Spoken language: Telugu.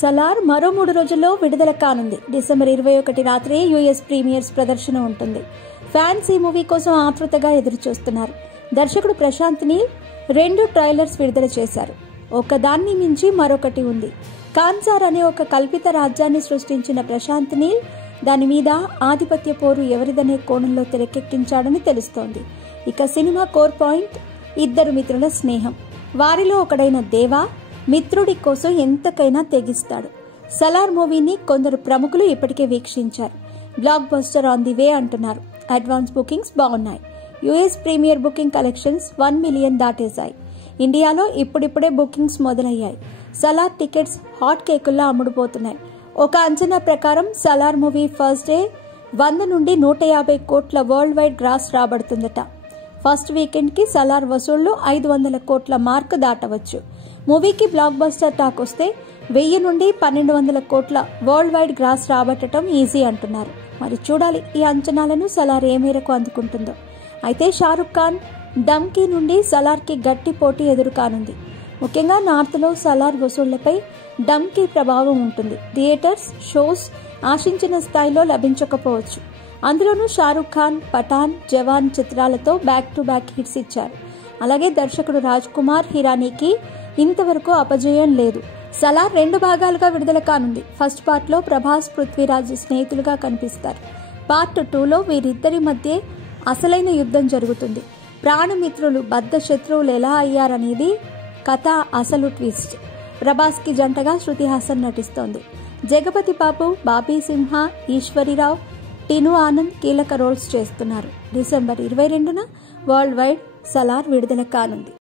సలార్ మరో 3 రోజుల్లో విడుదల కానుంది. డిసెంబర్ 21 రాత్రి యుఎస్ ప్రీమియర్స్ ప్రదర్శన ఉంటుంది. ఫ్యాన్స్ ఈ మూవీ కోసం ఆతృతగా ఎదురుచూస్తున్నారు. దర్శకుడు ప్రశాంత్ నీల్ 2 ట్రైలర్స్ విడుదల చేశారు. ఒకదాన్ని మించి మరొకటి ఉంది. కాన్సార్ అనే ఒక కల్పిత రాజ్యాన్ని సృష్టించిన ప్రశాంత్ నీల్ దాని మీద ఆధిపత్య పోరు ఎవరిదనే కోణంలో తెరకెక్కించాడని తెలుస్తోంది. ఇక సినిమా కోర్ పాయింట్ 2 మిత్రుల స్నేహం. వారిలో ఒకడైన దేవా మిత్రుడి కోసం ఎంతకైనా తెగిస్తాడు. సలార్ మూవీని కొందరు ప్రముఖులు ఇప్పటికే వీక్షించారు. Blockbuster on the way అంటున్నారు. అడ్వాన్స్ బుకింగ్స్ బాగున్నాయి. US premier booking collections 1 million దాటేశాయి. ఇండియాలో ఇప్పుడిప్పుడే బుకింగ్స్ మొదలయ్యాయి. సలార్ టికెట్స్ హాట్ కేకుల్లా అమ్ముడుపోతున్నాయి. ఒక అంచనా ప్రకారం సలార్ మూవీ ఫస్ట్ డే 100 నుండి 150 కోట్ల వరల్డ్ వైడ్ గ్రాస్ రాబడుతుందట. ఫస్ట్ వీకెండ్ కి సలార్ వసూళ్లు 500 కోట్ల మార్క్ దాటవచ్చు. మూవీకి బ్లాక్ బస్టర్ టాక్ వస్తే 1000 నుండి 1200 కోట్ల వరల్డ్ వైడ్ గ్రాస్ రాబట్టడం ఈజీ అంటున్నారు. మరి చూడాలి ఈ అంచనాలను సలార్ ఏ మేరకు అందుకుంటుందో. అయితే షారుఖ్ ఖాన్ ధమ్కీ నుండి సలార్ కి గట్టి పోటీ ఎదురుకానుంది. ముఖ్యంగా నార్త్ లో సలార్ వసూళ్లపై ధమ్కీ ప్రభావం ఉంటుంది. థియేటర్స్ షోస్ ఆశించిన స్థాయిలో లభించకపోవచ్చు. అందులోనూ షారుఖ్ ఖాన్ పఠాన్, జవాన్ చిత్రాలతో బ్యాక్ టు బ్యాక్ హిట్స్ ఇచ్చారు. అలాగే దర్శకుడు రాజ్ కుమార్ హిరానీకి ఇంతవరకు అపజయం లేదు. సలార్ 2 భాగాలుగా విడుదల కానుంది. ఫస్ట్ పార్ట్ లో ప్రభాస్, పృథ్వీరాజ్ స్నేహితులుగా కనిపిస్తారు. పార్ట్ 2లో వీరిద్దరి మధ్య అసలైన యుద్ధం జరుగుతుంది. ప్రాణమిత్రులు బద్ధ శత్రువులు ఎలా అయ్యారనేది కథ అసలు ట్విస్ట్. ప్రభాస్ కి జంటగా శృతి హాసన్ నటిస్తోంది. జగపతి బాబు, బాబీ సింహ, ఈశ్వరిరావు, టిను ఆనంద్ కీలక రోల్స్ చేస్తున్నారు. డిసెంబర్ 22న వరల్డ్ వైడ్ సలార్ విడుదల కానుంది.